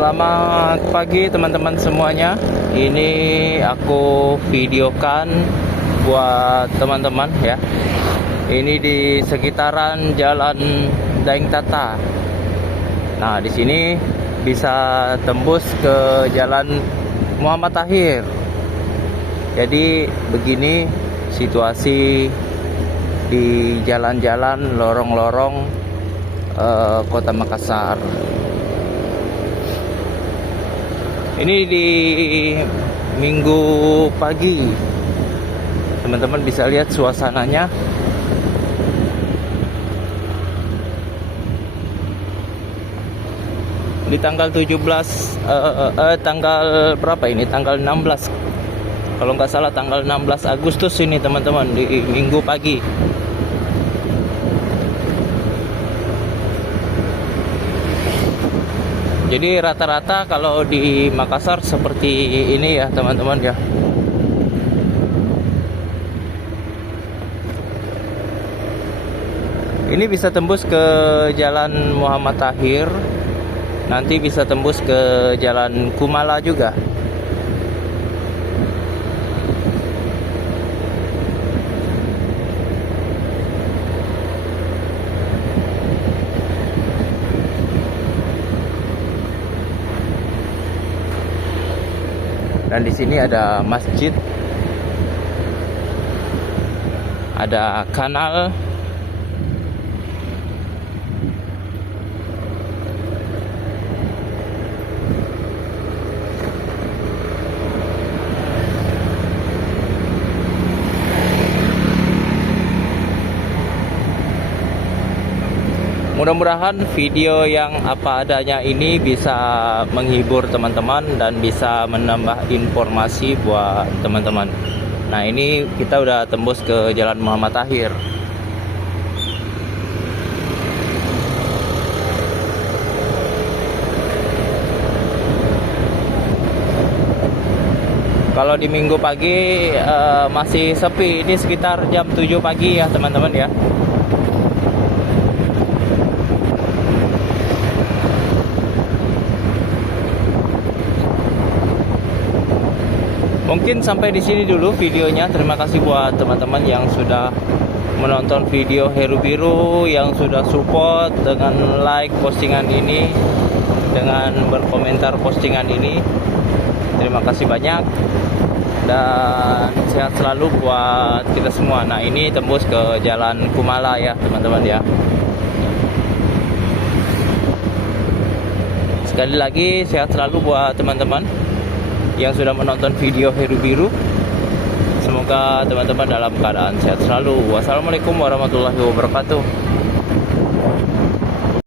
Selamat pagi teman-teman semuanya. Ini aku videokan buat teman-teman ya. Ini di sekitaran Jalan Daeng Tata. Nah, di sini bisa tembus ke Jalan Muhammad Tahir. Jadi begini situasi di jalan-jalan lorong-lorong Kota Makassar. Ini di Minggu pagi, teman-teman bisa lihat suasananya. Di tanggal 17 tanggal berapa ini? Tanggal 16. Kalau nggak salah tanggal 16 Agustus ini teman-teman, di Minggu pagi. Jadi rata-rata kalau di Makassar seperti ini ya teman-teman ya. Ini bisa tembus ke Jalan Muhammad Tahir. Nanti bisa tembus ke Jalan Kumala juga. Dan di sini ada masjid, ada kanal, mudah-mudahan video yang apa adanya ini bisa menghibur teman-teman dan bisa menambah informasi buat teman-teman. Nah, ini kita udah tembus ke Jalan Muhammad Tahir. Kalau di Minggu pagi masih sepi. Ini sekitar jam 7 pagi ya teman-teman ya. Mungkin sampai di sini dulu videonya. Terima kasih buat teman-teman yang sudah menonton video Heru Biru, yang sudah support dengan like postingan ini, dengan berkomentar postingan ini. Terima kasih banyak dan sehat selalu buat kita semua. Nah, ini tembus ke Jalan Kumala ya teman-teman ya. Sekali lagi sehat selalu buat teman-teman yang sudah menonton video Heru Biru. Semoga teman-teman dalam keadaan sehat selalu. Wassalamualaikum warahmatullahi wabarakatuh.